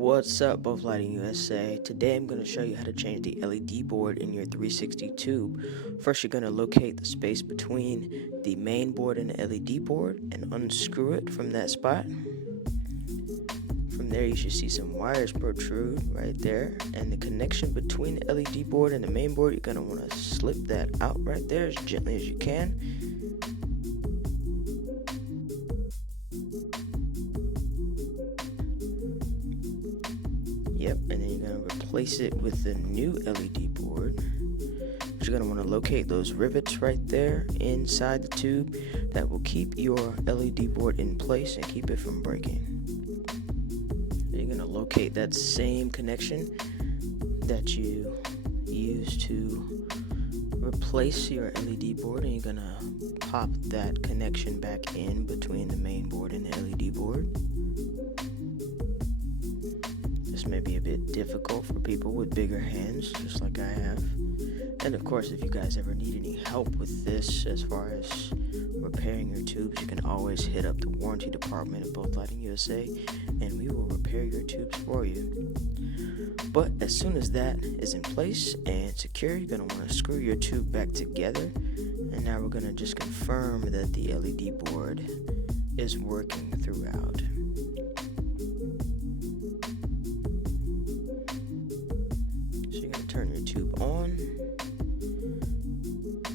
What's up, both Lighting USA? Today I'm going to show you how to change the LED board in your 360 tube. First, you're going to locate the space between the main board and the LED board and unscrew it from that spot. From there, you should see some wires protrude right there, and the connection between the LED board and the main board, you're going to want to slip that out right there as gently as you can. Yep, and then you're going to replace it with the new LED board. You're going to want to locate those rivets right there inside the tube that will keep your LED board in place and keep it from breaking. Then you're going to locate that same connection that you used to replace your LED board, and you're going to pop that connection back in between the main board and the LED board. This may be a bit difficult for people with bigger hands, just like I have. And of course, if you guys ever need any help with this as far as repairing your tubes, you can always hit up the warranty department of Both Lighting USA, and we will repair your tubes for you. But as soon as that is in place and secure, you're going to want to screw your tube back together. And now we're going to just confirm that the LED board is working throughout. Turn your tube on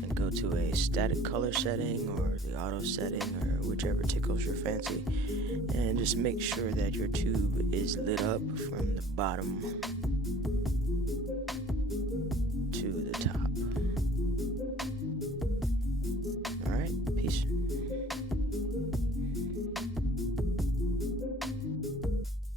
and go to a static color setting or the auto setting or whichever tickles your fancy, and just make sure that your tube is lit up from the bottom